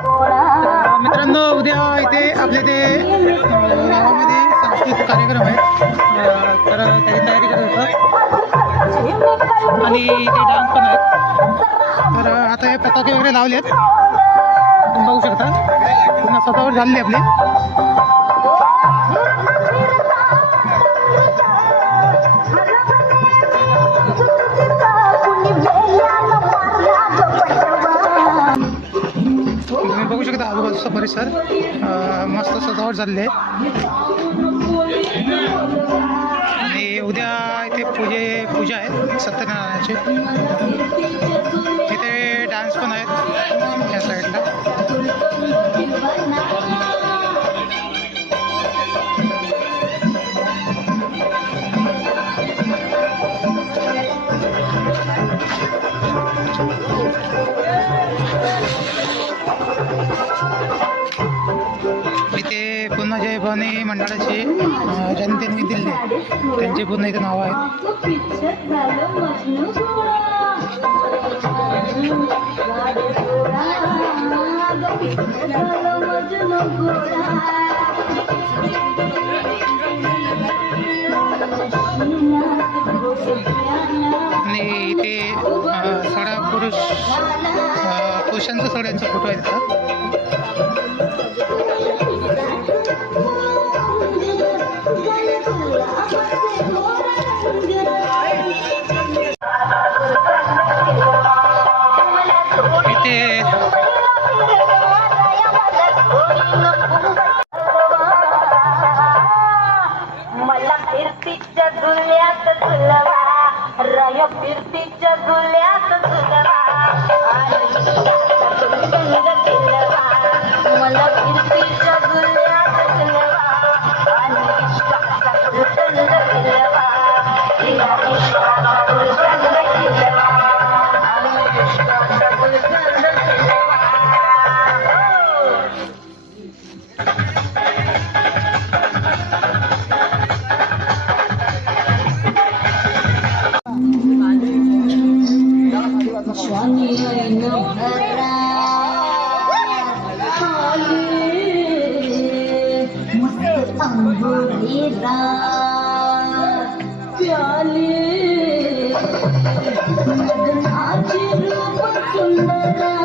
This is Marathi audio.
मित्रांनो, उद्या इथे आपले ते गावामध्ये सांस्कृतिक कार्यक्रम आहेत, तर त्याची तयारी करत होतं आणि इथे डान्स पण आहेत. तर आता हे पताके वगैरे लावले आहेत, तुम्ही बघू शकता. पुन्हा स्वतःवर झालेली आपली. तुम्ही बघू शकता आजूबाजूचा परिसर मस्त सजावट झालेली आहे. आणि उद्या इथे पूजा आहे सत्यनारायणाची. इथे डान्स पण आहेत या साईडला. इथे पुन्हा जय भवानी मंडळाची ज्यांनी त्यांनी दिले त्यांचे पुन्हा इथे नाव आहेत. आणि इथे सगळ्या पुरुषांचं सगळ्यांचे फोटो आहेत का. इथे मला फिरतीच्या जुल्यात झुलवा, रय फिरतीच्या जुल्यात झुलवा, मला फिरतीच्या जुल्यात झुलवा आणि इश्काचा गुलकंद खिलवा, इश्काचा गुलकंद खिलवा आणि इश्काचा गुलकंद खिलवा. प्याले मदनाचे रूप सुंदर